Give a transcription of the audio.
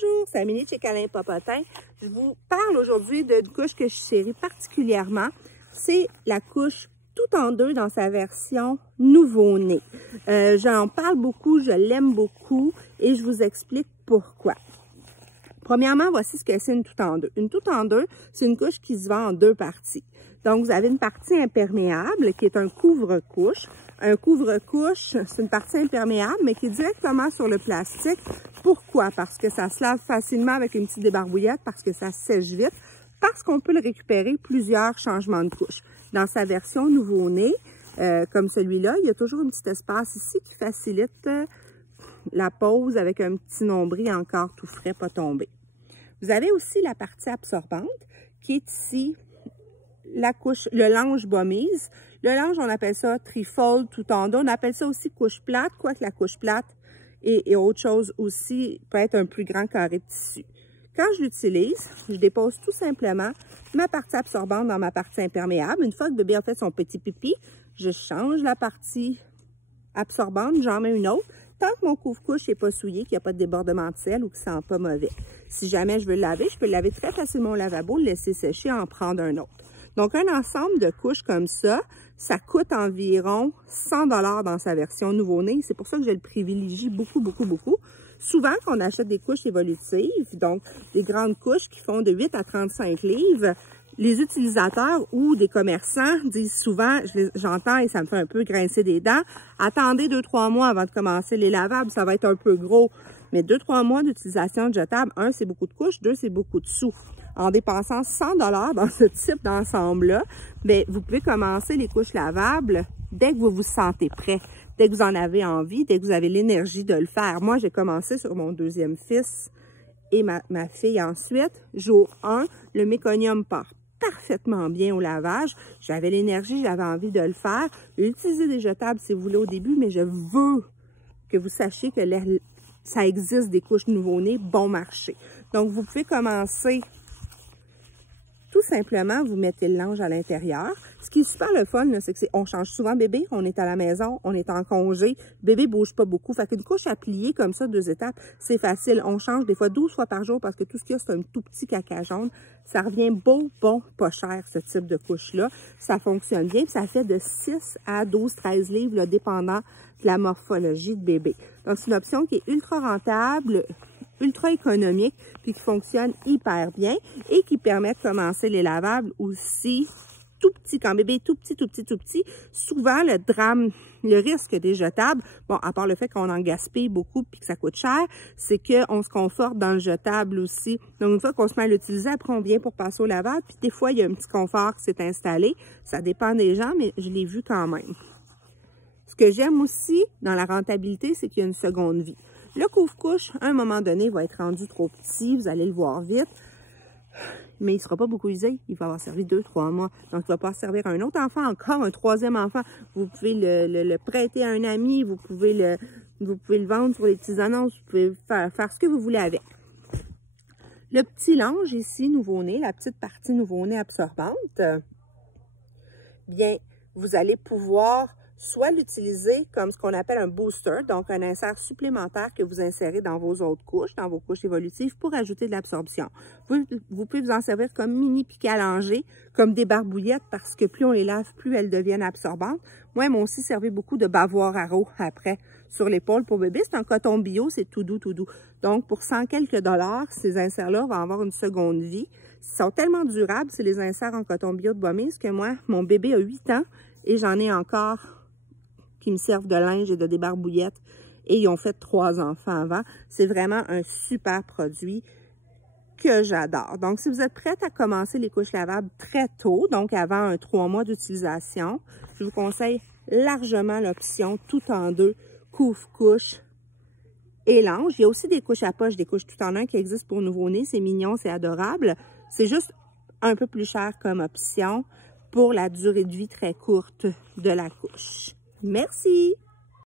Bonjour, c'est Amélie de chez Câlin Popotin. Je vous parle aujourd'hui d'une couche que je chéris particulièrement. C'est la couche tout en deux dans sa version nouveau-né. J'en parle beaucoup, je l'aime beaucoup et je vous explique pourquoi. Premièrement, voici ce que c'est une tout en deux. Une tout en deux, c'est une couche qui se vend en deux parties. Donc, vous avez une partie imperméable qui est un couvre-couche. Un couvre-couche, c'est une partie imperméable, mais qui est directement sur le plastique. Pourquoi? Parce que ça se lave facilement avec une petite débarbouillette, parce que ça sèche vite, parce qu'on peut le récupérer plusieurs changements de couche. Dans sa version nouveau-né, comme celui-là, il y a toujours un petit espace ici qui facilite la pose avec un petit nombril encore tout frais, pas tombé. Vous avez aussi la partie absorbante qui est ici, la couche, le lange bomise. Le lange, on appelle ça trifold tout en deux. On appelle ça aussi couche plate, quoique la couche plate et autre chose aussi peut être un plus grand carré de tissu. Quand je l'utilise, je dépose tout simplement ma partie absorbante dans ma partie imperméable. Une fois que le bébé a fait son petit pipi, je change la partie absorbante, j'en mets une autre. Tant que mon couvre-couche n'est pas souillé, qu'il n'y a pas de débordement de sel ou qu'il ne sent pas mauvais. Si jamais je veux le laver, je peux le laver très facilement au lavabo, le laisser sécher, en prendre un autre. Donc, un ensemble de couches comme ça coûte environ 100 $ dans sa version nouveau-né. C'est pour ça que je le privilégie beaucoup, beaucoup, beaucoup. Souvent, quand on achète des couches évolutives, donc des grandes couches qui font de 8 à 35 livres, les utilisateurs ou des commerçants disent souvent, j'entends et ça me fait un peu grincer des dents, attendez 2-3 mois avant de commencer les lavables, ça va être un peu gros. Mais 2-3 mois d'utilisation de jetable, 1, c'est beaucoup de couches, 2, c'est beaucoup de sous. En dépensant 100 $ dans ce type d'ensemble-là, bien, vous pouvez commencer les couches lavables dès que vous vous sentez prêt, dès que vous en avez envie, dès que vous avez l'énergie de le faire. Moi, j'ai commencé sur mon deuxième fils et ma fille ensuite. Jour 1, le méconium part parfaitement bien au lavage. J'avais l'énergie, j'avais envie de le faire. Utilisez des jetables si vous voulez au début, mais je veux que vous sachiez que ça existe des couches nouveau-nés bon marché. Donc, vous pouvez commencer tout simplement, vous mettez le lange à l'intérieur. Ce qui est super le fun, c'est que on change souvent bébé, on est à la maison, on est en congé, bébé bouge pas beaucoup. Fait qu'une couche à plier comme ça, 2 étapes, c'est facile. On change des fois 12 fois par jour parce que tout ce qu'il y a, c'est un tout petit caca jaune. Ça revient beau, bon, pas cher, ce type de couche-là. Ça fonctionne bien, puis ça fait de 6 à 12-13 livres, là, dépendant de la morphologie de bébé. Donc, c'est une option qui est ultra rentable, ultra économique, puis qui fonctionne hyper bien et qui permet de commencer les lavables aussi tout petit. Quand bébé est tout petit, souvent le drame, le risque des jetables, bon, à part le fait qu'on en gaspille beaucoup puis que ça coûte cher, c'est qu'on se conforte dans le jetable aussi. Donc, une fois qu'on se met à l'utiliser, après on vient pour passer au lavable, puis des fois, il y a un petit confort qui s'est installé. Ça dépend des gens, mais je l'ai vu quand même. Ce que j'aime aussi dans la rentabilité, c'est qu'il y a une seconde vie. Le couvre-couche, à un moment donné, va être rendu trop petit. Vous allez le voir vite. Mais il ne sera pas beaucoup usé. Il va avoir servi 2-3 mois. Donc, il va pouvoir servir à un autre enfant, encore un troisième enfant. Vous pouvez le prêter à un ami. Vous pouvez le vendre sur les petites annonces. Vous pouvez faire ce que vous voulez avec. Le petit lange ici, nouveau-né, la petite partie nouveau-né absorbante, bien, vous allez pouvoir soit l'utiliser comme ce qu'on appelle un booster, donc un insert supplémentaire que vous insérez dans vos autres couches, dans vos couches évolutives pour ajouter de l'absorption. Vous pouvez vous en servir comme mini piquet à langer, comme des barbouillettes parce que plus on les lave, plus elles deviennent absorbantes. Moi, elles m'ont aussi servi beaucoup de bavoir à eau après sur l'épaule pour bébé. C'est un coton bio, c'est tout doux, tout doux. Donc, pour 100 quelques $, ces inserts-là vont avoir une seconde vie. Ils sont tellement durables, c'est les inserts en coton bio de Bomise que moi, mon bébé a 8 ans et j'en ai encore qui me servent de linge et de débarbouillettes et ils ont fait 3 enfants avant. C'est vraiment un super produit que j'adore. Donc, si vous êtes prête à commencer les couches lavables très tôt, donc avant 3 mois d'utilisation, je vous conseille largement l'option tout en deux, couvre-couche et lange. Il y a aussi des couches à poche, des couches tout en un qui existent pour nouveau-nés. C'est mignon, c'est adorable. C'est juste un peu plus cher comme option pour la durée de vie très courte de la couche. Merci!